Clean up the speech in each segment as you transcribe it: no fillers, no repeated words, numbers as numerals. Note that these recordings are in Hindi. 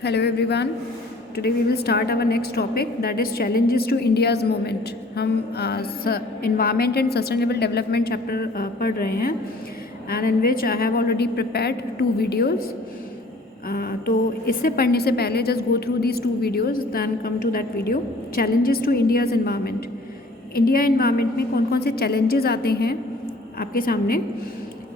Hello everyone. Today we will start our next topic, that is challenges to India's movement. हम environment and sustainable development chapter पढ़ रहे हैं and in which I have already prepared 2 videos. तो इससे पढ़ने से पहले just go through these 2 videos then come to that video. Challenges to India's environment. India environment में कौन कौन से challenges आते हैं आपके सामने,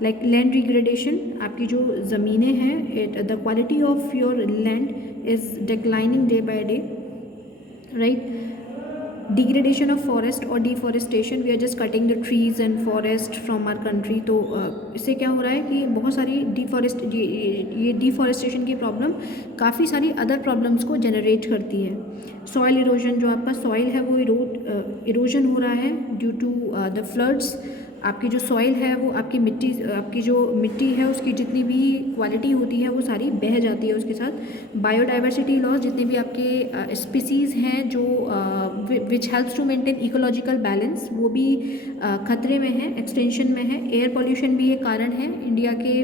लाइक लैंड डिग्रेडेशन, आपकी जो ज़मीनें हैं, the quality of your land is declining day by day, right. Degradation of forest और deforestation, we are just cutting the trees and forest from our country. तो इससे क्या हो रहा है कि बहुत सारी ये डिफॉरेस्टेशन की प्रॉब्लम काफ़ी सारी अदर प्रॉब्लम्स को जनरेट करती है. सॉइल इरोजन, जो आपका सॉइल है वो इरोजन हो रहा है ड्यू टू द फ्लड्स. आपकी जो सॉइल है वो आपकी जो मिट्टी है उसकी जितनी भी क्वालिटी होती है वो सारी बह जाती है उसके साथ. बायोडाइवर्सिटी लॉस, जितने भी आपके स्पीसीज़ हैं जो which helps to maintain ecological balance, वो भी खतरे में है, एक्सटेंशन में है. एयर पॉल्यूशन भी एक कारण है. इंडिया के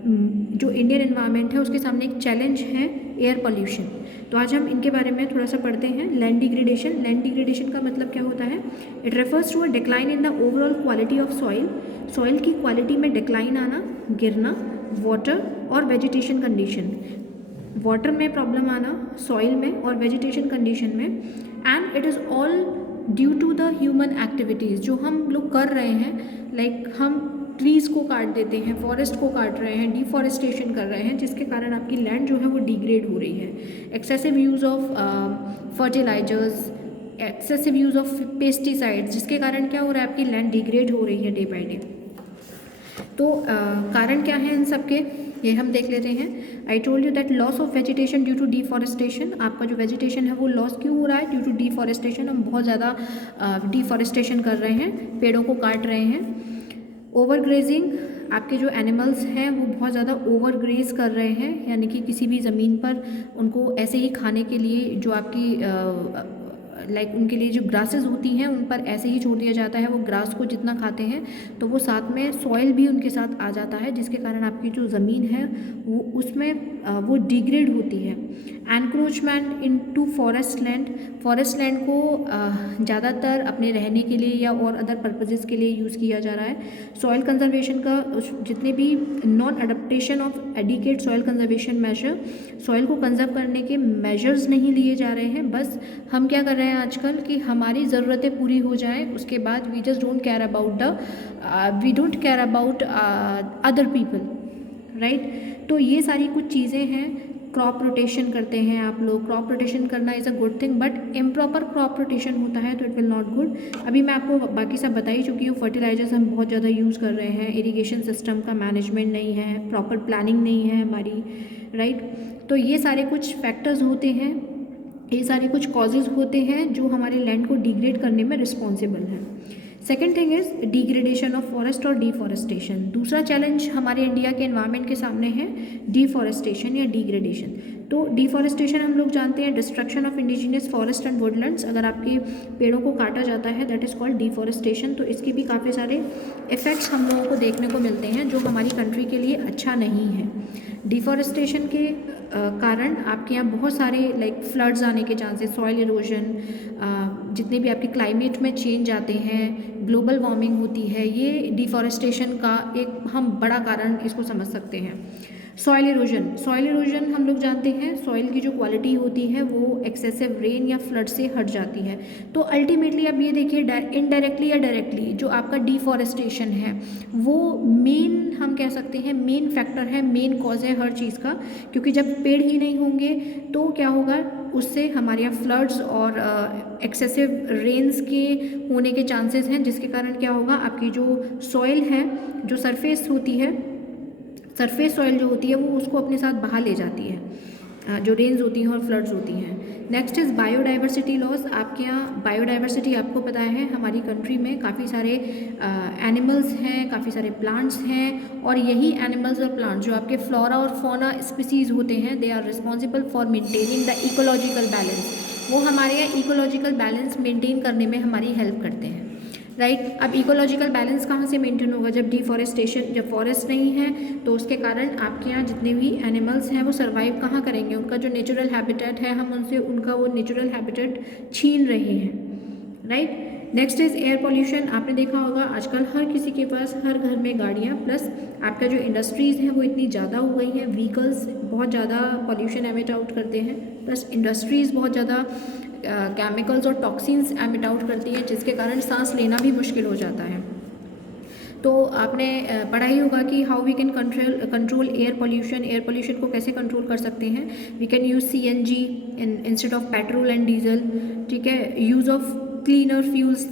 जो इंडियन एनवायरनमेंट है उसके सामने एक चैलेंज है एयर पॉल्यूशन. तो आज हम इनके बारे में थोड़ा सा पढ़ते हैं. Land degradation. लैंड डिग्रेडेशन का मतलब क्या होता है? It refers to a decline in the overall quality of soil. Soil की क्वालिटी में डिक्लाइन आना, गिरना, वाटर और वेजिटेशन कंडीशन. वाटर में प्रॉब्लम आना, सॉइल में और वेजिटेशन कंडीशन में. And it is all due to the human activities जो हम लोग कर रहे हैं. लाइक हम ट्रीज़ को काट देते हैं, फॉरेस्ट को काट रहे हैं, डिफॉरेस्टेशन कर रहे हैं, जिसके कारण आपकी लैंड जो है वो डिग्रेड हो रही है. Excessive use of fertilisers, excessive use of pesticides, जिसके कारण क्या हो रहा है, आपकी लैंड डिग्रेड हो रही है डे बाय डे. तो कारण क्या है इन सब के, ये हम देख लेते हैं. I told you that loss of vegetation due to deforestation. आपका जो वेजिटेशन है वो लॉस क्यों हो रहा है? Due to deforestation. हम बहुत ज़्यादा डिफॉरेस्टेशन कर रहे हैं, पेड़ों को काट रहे हैं. ओवर ग्रेजिंग, आपके जो एनिमल्स हैं वो बहुत ज़्यादा ओवर ग्रेज कर रहे हैं, यानी कि किसी भी ज़मीन पर उनको ऐसे ही खाने के लिए जो आपकी लाइक उनके लिए जो ग्रासेस होती हैं उन पर ऐसे ही छोड़ दिया जाता है. वो ग्रास को जितना खाते हैं तो वो साथ में सॉइल भी उनके साथ आ जाता है, जिसके कारण आपकी जो ज़मीन है वो उसमें वो डिग्रेड होती है. Encroachment into forest land. Forest land को ज़्यादातर अपने रहने के लिए या और अदर पर्पजेज़ के लिए यूज़ किया जा रहा है. सॉइल कंजर्वेशन का जितने भी non adaptation of adequate soil conservation measure, soil को कंजर्व करने के मेजर्स नहीं लिए जा रहे हैं. बस हम क्या कर रहे हैं आजकल कि हमारी ज़रूरतें पूरी हो जाएं, उसके बाद we don't care about other people, right. तो ये सारी कुछ चीज़ें हैं. क्रॉप रोटेशन करते हैं आप लोग. क्रॉप रोटेशन करना is a good thing, but improper crop rotation होता है तो इट विल नॉट गुड. अभी मैं आपको बाकी सब बता ही चुकी हूँ. फर्टिलाइजर्स हम बहुत ज़्यादा यूज़ कर रहे हैं, इरिगेशन सिस्टम का मैनेजमेंट नहीं है, प्रॉपर प्लानिंग नहीं है हमारी, राइट. तो ये सारे कुछ फैक्टर्स होते हैं, ये सारे कुछ कॉजेज़ होते हैं जो हमारे लैंड को डिग्रेड करने में रिस्पॉन्सिबल हैं. Second thing is degradation of forest और डिफॉरेस्टेशन. दूसरा चैलेंज हमारे इंडिया के एनवायरनमेंट के सामने है डिफॉरेस्टेशन या डिग्रेडेशन. तो डिफॉरेस्टेशन हम लोग जानते हैं, destruction of indigenous forest and Woodlands. अगर आपके पेड़ों को काटा जाता है दैट इज़ कॉल्ड डिफॉरेस्टेशन. तो इसके भी काफ़ी सारे इफ़ेक्ट्स हम लोगों को देखने को मिलते हैं जो हमारी कंट्री के लिए अच्छा नहीं है. डिफॉरेस्टेशन के कारण आपके यहाँ बहुत सारे लाइक फ्लड्स आने के चांसेस, सॉइल इरोजन, जितने भी आपके क्लाइमेट में चेंज आते हैं, ग्लोबल वार्मिंग होती है, ये डिफॉरेस्टेशन का एक हम बड़ा कारण इसको समझ सकते हैं. सॉइल इरोजन हम लोग जानते हैं, सॉइल की जो क्वालिटी होती है वो एक्सेसिव रेन या फ्लड से हट जाती है. तो अल्टीमेटली अब ये देखिए, इनडायरेक्टली या डायरेक्टली जो आपका डिफॉरेस्टेशन है वो मेन, हम कह सकते हैं मेन फैक्टर है, मेन कॉज है हर चीज़ का. क्योंकि जब पेड़ ही नहीं होंगे तो क्या होगा, उससे हमारे यहाँ फ्लड्स और एक्सेसिव रेन्स के होने के चांसेस हैं, जिसके कारण क्या होगा, आपकी जो सॉइल है, जो सरफेस सॉइल जो होती है वो उसको अपने साथ बहा ले जाती है, जो रेन्स होती हैं और फ्लड्स होती हैं. Next is biodiversity loss. आपके यहाँ बायोडाइवर्सिटी आपको पता है हमारी कंट्री में काफ़ी सारे एनिमल्स हैं, काफ़ी सारे प्लांट्स हैं, और यही एनिमल्स और प्लांट्स जो आपके फ्लोरा और फौना स्पीसीज़ होते हैं, they are responsible for maintaining the ecological balance. वो हमारे यहाँ इकोलॉजिकल बैलेंस मेंटेन करने में हमारी हेल्प करते हैं. राइट। अब इकोलॉजिकल बैलेंस कहाँ से मेंटेन होगा? जब डिफॉरेस्टेशन, जब फॉरेस्ट नहीं है तो उसके कारण आपके यहाँ जितने भी एनिमल्स हैं वो सर्वाइव कहाँ करेंगे? उनका जो नेचुरल हैबिटेट है, हम उनसे उनका वो नेचुरल हैबिटेट छीन रहे हैं, right. Next is air pollution. आपने देखा होगा आजकल हर किसी के पास हर घर में गाड़ियाँ, प्लस आपका जो इंडस्ट्रीज़ हैं वो इतनी ज़्यादा हो गई हैं, व्हीकल्स बहुत ज़्यादा पॉल्यूशन एमिट आउट करते हैं, प्लस इंडस्ट्रीज़ बहुत ज़्यादा केमिकल्स और टॉक्सिन्स एमिट आउट करती है, जिसके कारण सांस लेना भी मुश्किल हो जाता है। तो आपने पढ़ा ही होगा कि how we can control air pollution को कैसे कंट्रोल कर सकते हैं। We can use CNG instead of petrol and diesel, ठीक है। Use of cleaner fuels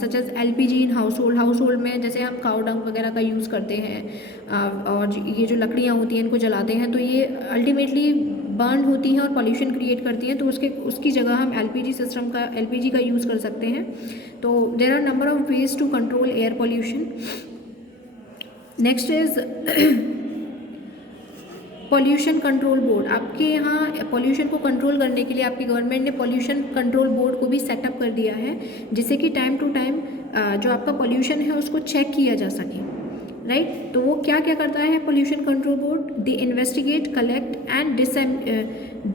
such as LPG in household में जैसे हम काउ डंग वगैरह का यूज़ करते हैं और ये जो लकड़ियाँ होती हैं इनको जलाते हैं तो ये अल्टीमेटली बर्न होती हैं और पॉल्यूशन क्रिएट करती हैं, तो उसकी जगह हम LPG का यूज़ कर सकते हैं। तो there are number of ways to control air pollution. Next is pollution control board. आपके यहाँ पॉल्यूशन को कंट्रोल करने के लिए आपकी गवर्नमेंट ने पॉल्यूशन कंट्रोल बोर्ड को भी सेटअप कर दिया है, जिससे कि टाइम टू टाइम जो आपका पॉल्यूशन है उसको चेक किया जा सके, राइट। तो वो क्या क्या करता है pollution control board? They investigate, collect and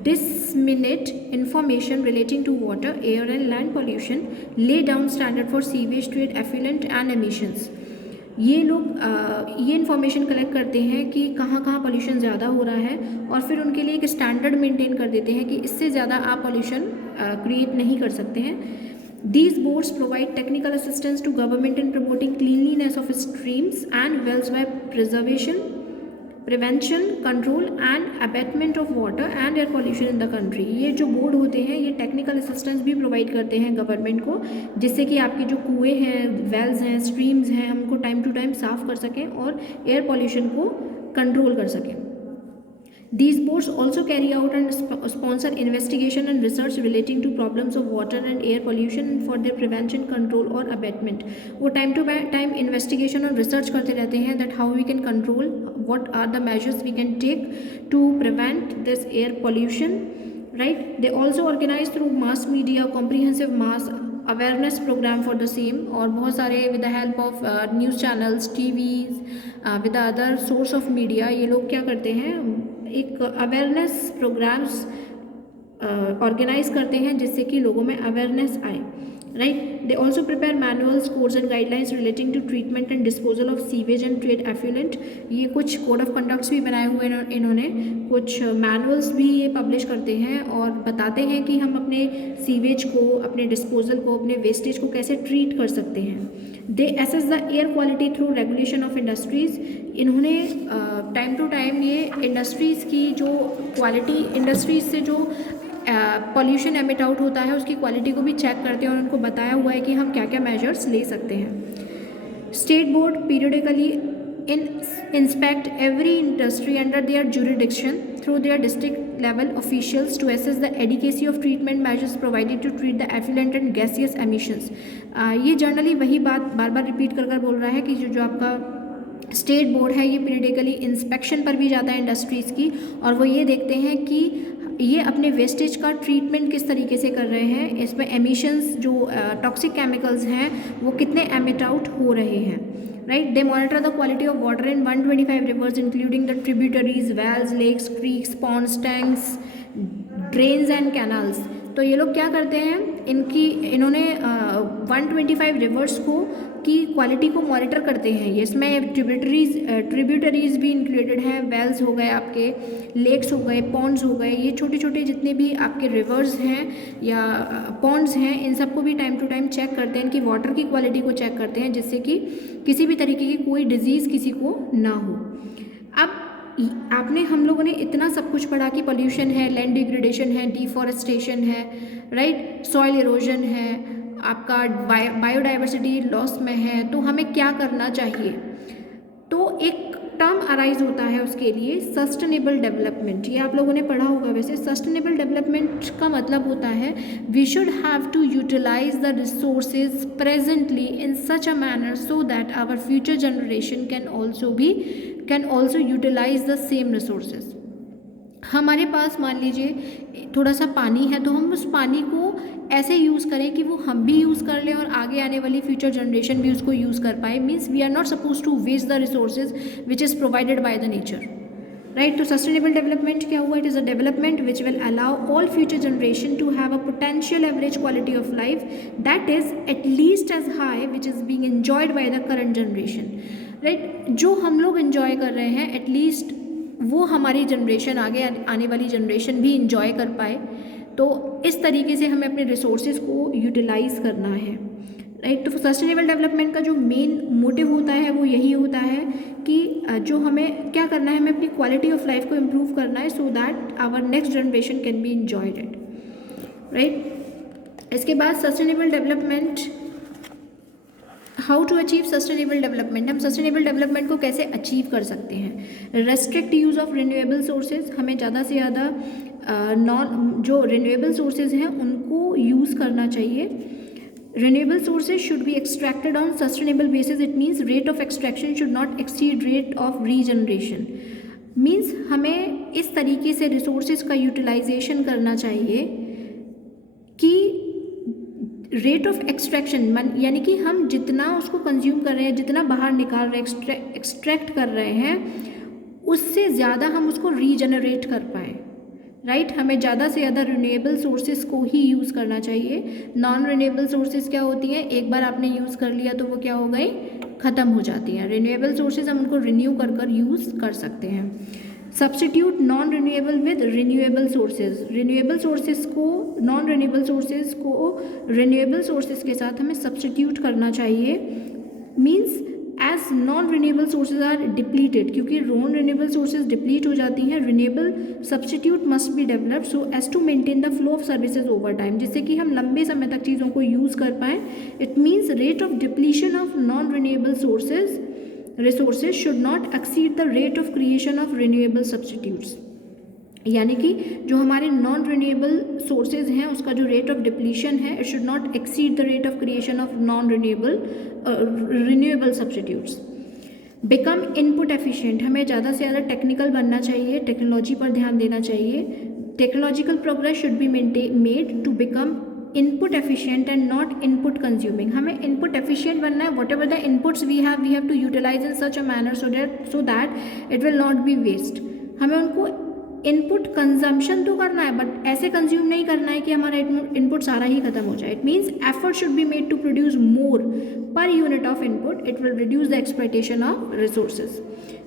disseminate information relating to water, air and land pollution, lay down standard for sewage treat, effluent and emissions। ये लोग ये इन्फॉर्मेशन कलेक्ट करते हैं कि कहाँ कहाँ पॉल्यूशन ज़्यादा हो रहा है और फिर उनके लिए एक स्टैंडर्ड मेंटेन कर देते हैं कि इससे ज़्यादा आप पॉल्यूशन क्रिएट नहीं कर सकते हैं। These boards provide technical assistance to government in promoting cleanliness of streams and wells by prevention, control and abatement of water and air pollution in the country। ये जो बोर्ड होते हैं ये टेक्निकल असिस्टेंस भी प्रोवाइड करते हैं गवर्नमेंट को, जिससे कि आपके जो कुएँ हैं, वेल्स हैं, स्ट्रीम्स हैं, हमको टाइम टू टाइम साफ़ कर सकें और एयर पॉल्यूशन को कंट्रोल कर सकें। These boards also carry out and sponsor investigation and research relating to problems of water and air pollution for their prevention, control और abatement। वो टाइम टू टाइम इन्वेस्टिगेशन और रिसर्च करते रहते हैं that how we can control, what are the measures we can take to prevent this air pollution, right। They also organize through mass media comprehensive mass awareness programme for the same, और बहुत सारे with the help of news channels, TVs, with other source of media, ये लोग क्या करते हैं एक अवेयरनेस प्रोग्राम्स ऑर्गेनाइज करते हैं जिससे कि लोगों में अवेयरनेस आए, right. They also prepare manuals, codes and guidelines relating to treatment and disposal of sewage and trade effluent. ये कुछ कोड ऑफ कंडक्ट्स भी बनाए हुए इन्होंने, कुछ मैनुअल्स भी ये पब्लिश करते हैं और बताते हैं कि हम अपने सीवेज को, अपने डिस्पोजल को, अपने वेस्टेज को कैसे ट्रीट कर सकते हैं। They assess the air quality through regulation of industries. इन्होंने टाइम टू टाइम ये इंडस्ट्रीज़ की जो क्वालिटी, इंडस्ट्रीज़ से जो पॉल्यूशन एमिट आउट होता है उसकी क्वालिटी को भी चेक करते हैं और उनको बताया हुआ है कि हम क्या क्या मेजर्स ले सकते हैं। State board periodically inspect every industry under their jurisdiction through their district level officials to assess the adequacy of treatment measures provided to treat the effluent and gaseous emissions। ये जनरली वही बात बार बार रिपीट कर बोल रहा है कि जो आपका स्टेट बोर्ड है ये पीरियडिकली इंस्पेक्शन पर भी जाता है इंडस्ट्रीज़ की, और वो ये देखते हैं कि ये अपने वेस्टेज का ट्रीटमेंट किस तरीके से कर रहे हैं, इसमें एमिशंस जो टॉक्सिक केमिकल्स हैं वो कितने एमिट आउट हो रहे हैं, right. They monitor the quality of water in 125 rivers including the tributaries, wells, lakes, creeks, ponds, tanks, drains and canals. तो ये लोग क्या करते हैं, इन्होंने 125 रिवर्स की क्वालिटी को मॉनिटर करते हैं। ये इसमें ट्रिब्यूटरीज भी इंक्लूडेड हैं, वेल्स हो गए, आपके लेक्स हो गए, पॉन्ड्स हो गए, ये छोटे छोटे जितने भी आपके रिवर्स हैं या पॉन्ड्स हैं, इन सबको भी टाइम टू टाइम चेक करते हैं, इनकी वाटर की क्वालिटी को चेक करते हैं जिससे कि किसी भी तरीके की कोई डिजीज़ किसी को ना हो। अब हम लोगों ने इतना सब कुछ पढ़ा कि पॉल्यूशन है, लैंड डिग्रेडेशन है, डिफॉरेस्टेशन है, राइट, सॉइल इरोजन है, आपका बायोडाइवर्सिटी लॉस में है, तो हमें क्या करना चाहिए। तो एक टर्म अराइज होता है उसके लिए, सस्टेनेबल डेवलपमेंट। ये आप लोगों ने पढ़ा होगा वैसे। सस्टेनेबल डेवलपमेंट का मतलब होता है we should have to utilise the resources presently in such a manner so that our future generation can also utilise the same resources, हमारे पास मान लीजिए थोड़ा सा पानी है, तो हम उस पानी को ऐसे यूज़ करें कि वो हम भी यूज़ कर लें और आगे आने वाली फ्यूचर जनरेशन भी उसको यूज़ कर पाए। Means we are not suppose to waste the resources which is provided by the nature, right. तो सस्टेनेबल डेवलपमेंट क्या हुआ? It is a development which will allow all future generation to have a potential average quality of life that is at least as high which is being enjoyed by the current generation, right. जो हम लोग इन्जॉय कर रहे हैं एटलीस्ट वो हमारी जनरेशन, आगे आने वाली जनरेशन भी इंजॉय कर पाए। तो इस तरीके से हमें अपने रिसोर्सेज को यूटिलाइज करना है, राइट। तो सस्टेनेबल डेवलपमेंट का जो मेन मोटिव होता है वो यही होता है कि जो हमें क्या करना है, हमें अपनी क्वालिटी ऑफ लाइफ को इम्प्रूव करना है so that our next generation can be enjoyed it, right. इसके बाद sustainable development, how to achieve sustainable development. हम सस्टेनेबल डेवलपमेंट को कैसे अचीव कर सकते हैं? Restrict use of renewable sources, हमें ज़्यादा से ज़्यादा जो रिन्यूएबल सोर्सेज हैं उनको यूज़ करना चाहिए। Renewable sources should be extracted on sustainable basis, it means rate of extraction should not exceed rate of regeneration. Means हमें इस तरीके से रिसोर्सेज का यूटिलाइजेशन करना चाहिए कि रेट ऑफ एक्सट्रैक्शन यानी कि हम जितना उसको कंज्यूम कर रहे हैं, जितना बाहर निकाल रहे हैं, एक्सट्रैक्ट कर रहे हैं, उससे ज़्यादा हम उसको रीजनरेट कर पाएँ, राइट। हमें ज़्यादा से ज़्यादा रिन्यूएबल सोर्सेज को ही यूज़ करना चाहिए। नॉन रिन्यूएबल सोर्सेज क्या होती हैं? एक बार आपने यूज़ कर लिया तो वो क्या हो गई? ख़त्म हो जाती हैं। रिन्यूएबल सोर्सेज हम उनको रिन्यू कर यूज़ कर सकते हैं। Substitute non renewable with renewable sources, renewable sources को नॉन रिन्यूएबल सोर्सेज को रिन्यूएबल सोर्सेज के साथ हमें सब्स्टिट्यूट करना चाहिए। Means as non renewable sources are depleted, क्योंकि नॉन रिन्यूएबल सोर्सेज डिप्लीट हो जाती हैं, renewable substitute must be developed so as to maintain the flow of services over time, जिससे कि हम लंबे समय तक चीज़ों को यूज़ कर पाएँ। It means rate of depletion of non renewable sources resources should not exceed the rate of creation of renewable substitutes, यानी कि जो हमारे नॉन रिन्यूएबल सोर्सेज हैं उसका जो रेट ऑफ डिप्लीशन है it should not exceed the rate of creation of non renewable substitutes. Become input efficient, हमें ज़्यादा से ज़्यादा टेक्निकल बनना चाहिए, टेक्नोलॉजी पर ध्यान देना चाहिए। Technological progress should be made to become input efficient and not input consuming, हमें इनपुट एफिशिएंट बनना है। Whatever the inputs we have to utilise in such a manner so that it will not be waste. हमें उनको इनपुट कंजम्पशन तो करना है बट ऐसे कंज्यूम नहीं करना है कि हमारा इनपुट सारा ही खत्म हो जाए। It means effort should be made to produce more per unit of input, it will reduce the exploitation of resources.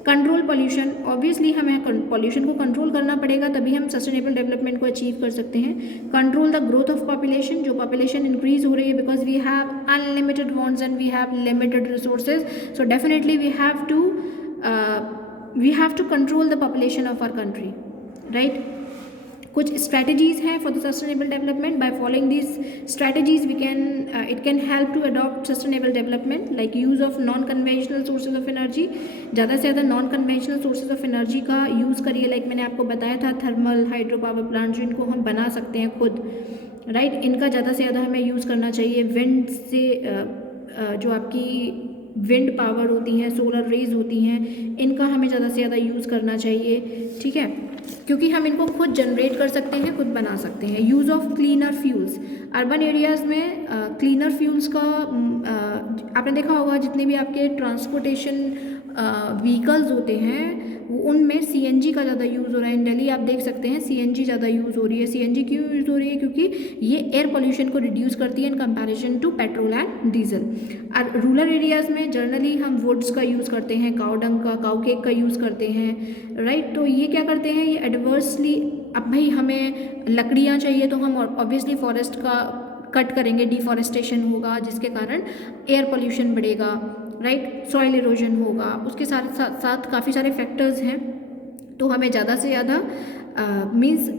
Control pollution, obviously हमें पॉल्यूशन को कंट्रोल करना पड़ेगा तभी हम सस्टेनेबल डेवलपमेंट को अचीव कर सकते हैं। Control the growth of population, जो पॉपुलेशन इंक्रीज हो रही है because we have unlimited wants and we have limited resources, so definitely we have to control the population of our country, right. कुछ स्ट्रैटेजीज हैं for the sustainable development. By following these strategies we can it can help to adopt sustainable development like use of non conventional sources of energy, ज़्यादा से ज़्यादा non conventional sources of energy का यूज़ करिए। लाइक मैंने आपको बताया था थर्मल हाइड्रो पावर प्लांट, जो इनको हम बना सकते हैं खुद, राइट। इनका ज़्यादा से ज़्यादा हमें यूज़ करना चाहिए। विंड से जो आपकी विंड पावर होती हैं, सोलर रेज होती हैं, इनका हमें ज़्यादा से ज़्यादा यूज़ करना चाहिए, ठीक है, क्योंकि हम इनको खुद जनरेट कर सकते हैं, खुद बना सकते हैं। Use of cleaner fuels, urban areas में क्लीनर फ्यूल्स का आपने देखा होगा जितने भी आपके ट्रांसपोर्टेशन व्हीकल्स होते हैं उनमें सीएनजी का ज़्यादा यूज़ हो रहा है। इन दिल्ली आप देख सकते हैं सीएनजी ज़्यादा यूज़ हो रही है। सीएनजी क्यों यूज़ हो रही है? क्योंकि ये एयर पोल्यूशन को रिड्यूस करती है in comparison to petrol and diesel. और रूरल एरियाज़ में जनरली हम वुड्स का यूज़ करते हैं, काऊ डंग का, काऊ केक का यूज़ करते हैं, राइट। तो ये क्या करते हैं, ये एडवर्सली, अब भाई हमें लकड़ियाँ चाहिए तो हम ऑब्वियसली फॉरेस्ट का कट करेंगे, डिफॉरेस्टेशन होगा जिसके कारण एयर पोल्यूशन बढ़ेगा, राइट, सॉइल इरोजन होगा, उसके साथ साथ काफ़ी सारे फैक्टर्स हैं। तो हमें ज़्यादा से ज़्यादा means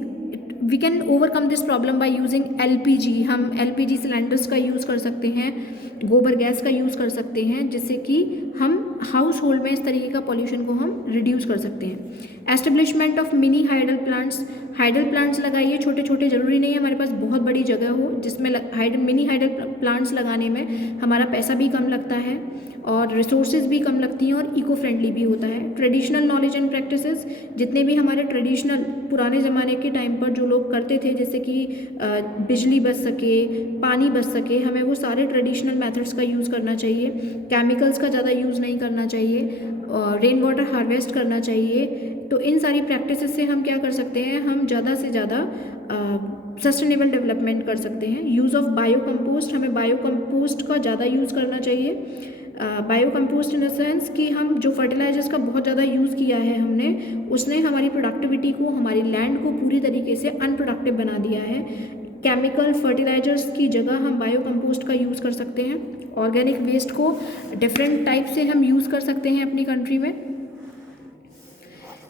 we can overcome this problem by using LPG. हम एलपीजी सिलेंडर्स का यूज़ कर सकते हैं, गोबर गैस का यूज़ कर सकते हैं, जिससे कि हम हाउस होल्ड में इस तरीके का पॉल्यूशन को हम रिड्यूस कर सकते हैं। Establishment of mini hydel plants, hydel plants लगाइए, छोटे छोटे, ज़रूरी नहीं है हमारे पास बहुत बड़ी जगह हो जिसमें मिनी हाइडल प्लांट्स लगाने में हमारा पैसा भी कम लगता है और रिसोर्सेज भी कम लगती हैं और इको फ्रेंडली भी होता है। ट्रेडिशनल नॉलेज एंड प्रैक्टिसेस, जितने भी हमारे ट्रेडिशनल पुराने ज़माने के टाइम पर जो लोग करते थे, जैसे कि बिजली बच सके, पानी बच सके, हमें वो सारे ट्रेडिशनल मेथड्स का यूज़ करना चाहिए। केमिकल्स का ज़्यादा यूज़ नहीं करना चाहिए, रेन वाटर हार्वेस्ट करना चाहिए। तो इन सारी प्रैक्टिसेस से हम क्या कर सकते हैं, हम ज़्यादा से ज़्यादा सस्टेनेबल डेवलपमेंट कर सकते हैं। यूज़ ऑफ बायो कंपोस्ट, हमें बायो कंपोस्ट का ज़्यादा यूज़ करना चाहिए। Bio compost in the sense कि हम जो फर्टिलाइजर्स का बहुत ज़्यादा यूज़ किया है हमने, उसने हमारी प्रोडक्टिविटी को, हमारी लैंड को पूरी तरीके से अनप्रोडक्टिव बना दिया है। केमिकल फर्टिलाइजर्स की जगह हम बायो कंपोस्ट का यूज़ कर सकते हैं। ऑर्गेनिक वेस्ट को डिफरेंट टाइप से हम यूज़ कर सकते हैं अपनी कंट्री में।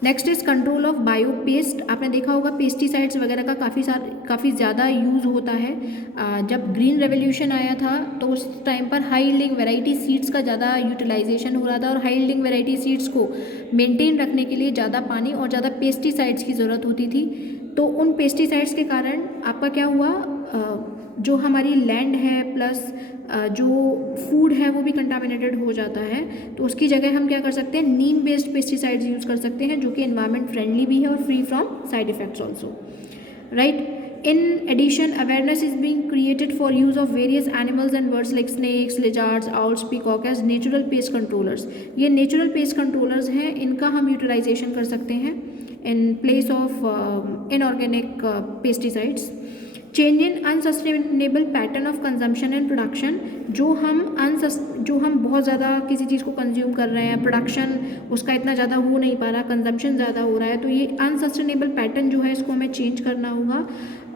Next is control of bio paste. आपने देखा होगा पेस्टिसाइड्स वगैरह का काफ़ी ज़्यादा यूज़ होता है। जब ग्रीन रेवोल्यूशन आया था तो उस टाइम पर हाई यील्डिंग वैरायटी सीड्स का ज़्यादा यूटिलाइजेशन हो रहा था, और हाई यील्डिंग वैरायटी सीड्स को मेंटेन रखने के लिए ज़्यादा पानी और ज़्यादा पेस्टिसाइड्स की ज़रूरत होती थी। तो उन पेस्टिसाइड्स के कारण आपका क्या हुआ, जो हमारी लैंड है प्लस जो फूड है वो भी कंटामिनेटेड हो जाता है। तो उसकी जगह हम क्या कर सकते हैं, नीम बेस्ड पेस्टिसाइड्स यूज़ कर सकते हैं, जो कि एनवायरनमेंट फ्रेंडली भी है और free from side effects also, right. In addition awareness is being created for use of various animals and birds like snakes, lizards, owls, peacock as natural pest controllers. ये नेचुरल पेस्ट कंट्रोलर्स हैं, इनका हम यूटिलाइजेशन कर सकते हैं in place of inorganic pesticides. Change in unsustainable pattern of consumption and production, जो हम बहुत ज़्यादा किसी चीज़ को कंज्यूम कर रहे हैं, प्रोडक्शन उसका इतना ज़्यादा हो नहीं पा रहा, कंजम्पशन ज़्यादा हो रहा है, तो ये अनसस्टेनेबल पैटर्न जो है इसको हमें चेंज करना होगा।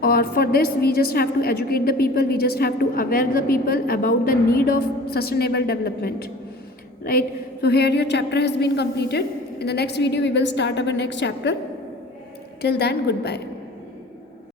और for this we just have to educate the people, we just have to aware the people about the need of sustainable development, right? So here your chapter has been completed. In the next video we will start our next chapter. Till then, goodbye.